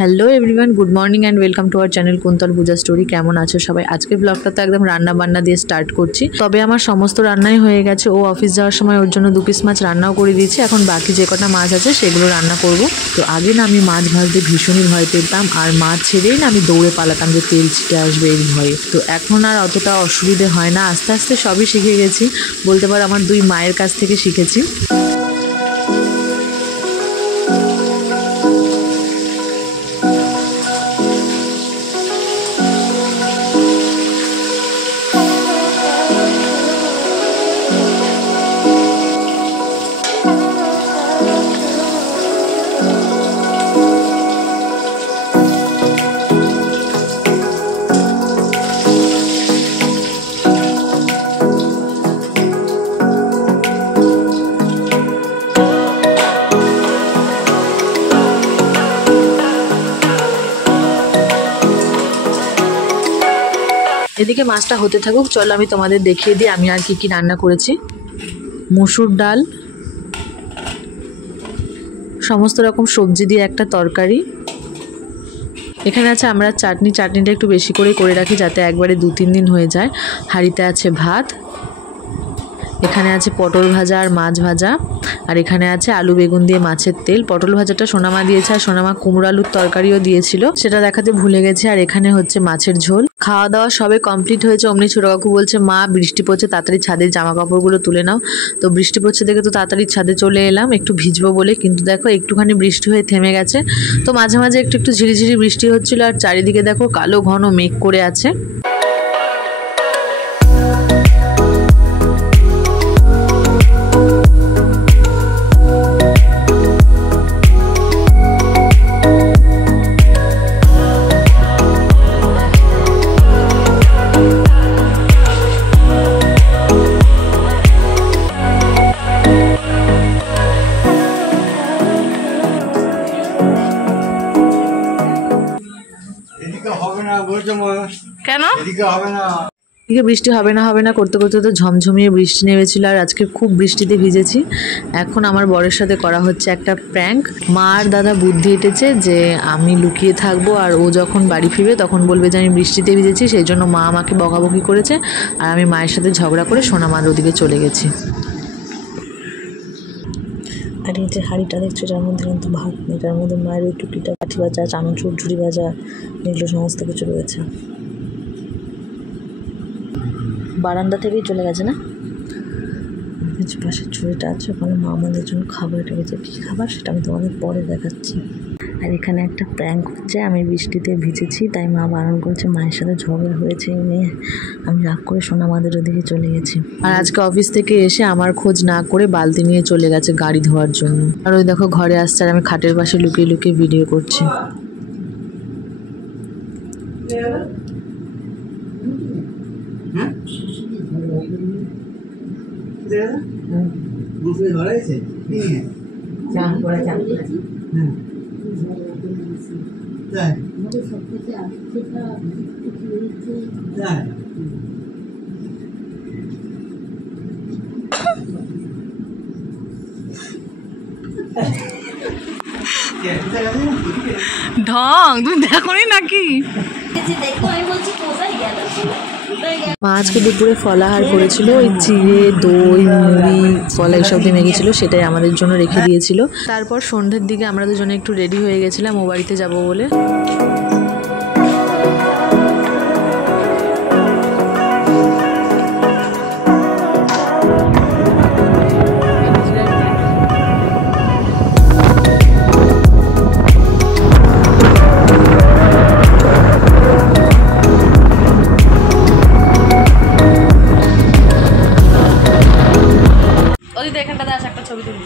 Hello everyone, good morning and welcome to our channel Kuntal Puja story. কেমন আছো সবাই? আজকের ব্লগটা তো একদম রান্না বান্না দিয়ে স্টার্ট করছি। তবে আমার সমস্ত রান্নাই হয়ে গেছে। ও অফিস যাওয়ার সময় ওর জন্য 2 পিস মাছ রান্নাও করে দিয়েছি। এখন বাকি যে কটা মাছ আছে সেগুলো রান্না করব। তো আগে না আমি মাছ ভাজতে ভীষণই ভয় পেতাম, আর মাছ ছেড়েই না আমি দৌড়ে পালাতাম যে তেল ছিটে আসবে এই ভয়ে। তো এখন আর অতটা অসুবিধে হয় না, আস্তে আস্তে সবই শিখে গেছি। বলতে পারো আমার 2 মায়ের কাছ থেকে শিখেছি। এদিকে মাছটা হতে থাকুক, চলো আমি তোমাদের দেখিয়ে দিই আমি আর কি রান্না করেছি। মসুর ডাল, সমস্ত রকম সবজি দিয়ে একটা তরকারি, এখানে আছে আমরা চাটনিটা একটু বেশি করে রাখি যাতে একবারে 2-3 দিন হয়ে যায়। হাঁড়িতে আছে ভাত, এখানে আছে পটল ভাজা আর মাছ ভাজা, আর এখানে আছে আলু বেগুন দিয়ে মাছের তেল। পটল ভাজাটা সোনামা দিয়েছে, আর সোনামা কুমড়ো আলুর তরকারিও দিয়েছিল, সেটা দেখাতে ভুলে গেছে। আর এখানে হচ্ছে মাছের ঝোল। খাওয়া দাওয়া সবে কমপ্লিট হয়েছে, অমনি ছোট কাকু বলছে মা বৃষ্টি পড়ছে, তাড়াতাড়ি ছাদের জামা কাপড়গুলো তুলে নাও। তো বৃষ্টি পড়ছে দেখে তো তাড়াতাড়ি ছাদে চলে এলাম একটু ভিজবো বলে, কিন্তু দেখো একটুখানি বৃষ্টি হয়ে থেমে গেছে। তো মাঝে মাঝে একটু ঝিরিঝিরি বৃষ্টি হচ্ছিল, আর চারিদিকে দেখো কালো ঘন মেঘ করে আছে। কেন এদিকে বৃষ্টি হবে না করতে করতে তো ঝমঝমিয়ে বৃষ্টি নেমেছিল, আর আজকে খুব বৃষ্টিতে ভিজেছি। এখন আমার বরের সাথে করা হচ্ছে একটা প্র্যাঙ্ক। মা আর দাদা বুদ্ধি এঁটেছে যে আমি লুকিয়ে থাকবো, আর ও যখন বাড়ি ফিরবে তখন বলবে যে আমি বৃষ্টিতে ভিজেছি, সেই জন্য মা আমাকে বকাবকি করেছে, আর আমি মায়ের সাথে ঝগড়া করে সোনামার ওদিকে চলে গেছি। আর এই যে হাঁড়িটা দেখছো, যার মধ্যে কিন্তু ভাত নেই, তার মধ্যে মায়ের ওই টুকরিটা কাঠি ভাজা, চানাচুর, ঝুড়ি ভাজা, এগুলো সমস্ত কিছু রয়েছে। বারান্দা থেকেই চলে গেছে না, পাশের ঝুড়িটা আছে, ওখানে মা আমাদের জন্য খাবার রেখেছে। কী খাবার সেটা আমি তোমাদের পরে দেখাচ্ছি। আর এখানে একটা প্র্যাঙ্ক হচ্ছে, আমি বৃষ্টিতে ভিজেছি তাই মা বারণ করছে, মায়ের সাথে ঝগড়া হয়েছে নিয়ে আমি রাগ করে সোনামাদের ওদিকে চলে গেছি। আর আজকে অফিস থেকে এসে আমার খোঁজ না করে বালতি নিয়ে চলে গেছে গাড়ি ধোয়ার জন্য। আর ওই দেখো ঘরে আসছে, আর আমি খাটের পাশে লুকিয়ে লুকিয়ে ভিডিও করছি। ঢং তুমি দেখোনি নাকি? মা আজকে দুপুরে ফলাহার করেছিল, ওই চিড়ে, দই, মুড়ি, ফল এইসব দিয়ে মেখেছিল, সেটাই আমাদের জন্য রেখে দিয়েছিল। তারপর সন্ধ্যের দিকে আমরা দুজনে একটু রেডি হয়ে গেছিলাম ও বাড়িতে যাবো বলে। এখানটাতে আছে একটা ছবি তুলি।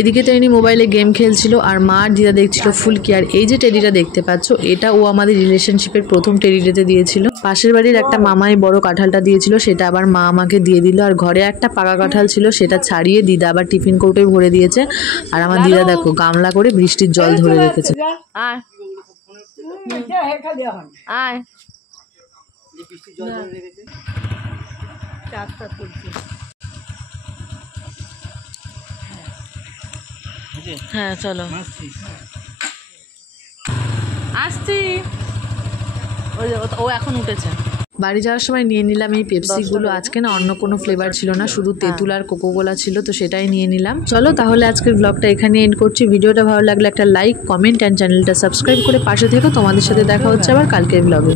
এদিকে তো ইনি মোবাইলে গেম খেলছিল, আর মা আর দিদা দেখছিল ফুলকি। আর এই যে টেডিটা দেখতে পাচ্ছ, এটা ও আমাদের রিলেশনশিপের প্রথম টেডিটাতে দিয়েছিল। পাশের বাড়ির একটা মামাই বড় কাঁঠালটা দিয়েছিল, সেটা আবার মা আমাকে দিয়ে দিল। আর ঘরে একটা পাকা কাঁঠাল ছিল, সেটা ছাড়িয়ে দিদা আবার টিফিন কৌটোয় ভরে দিয়েছে। আর আমার দিদা দেখো গামলা করে বৃষ্টির জল ধরে রেখেছে। হ্যাঁ চলো আসছি। ও এখন উঠেছে। বাড়ি যাওয়ার সময় নিয়ে নিলাম এই পেপসিগুলো। আজকে না অন্য কোনো ফ্লেভার ছিল না, শুধু তেঁতুল আর কোকোকোলা ছিল, তো সেটাই নিয়ে নিলাম। চলো তাহলে আজকের ব্লগটা এখানে এন্ড করছি। ভিডিওটা ভালো লাগলে একটা লাইক, কমেন্ট অ্যান্ড চ্যানেলটা সাবস্ক্রাইব করে পাশে থেকো। তোমাদের সাথে দেখা হচ্ছে আবার কালকের ব্লগে।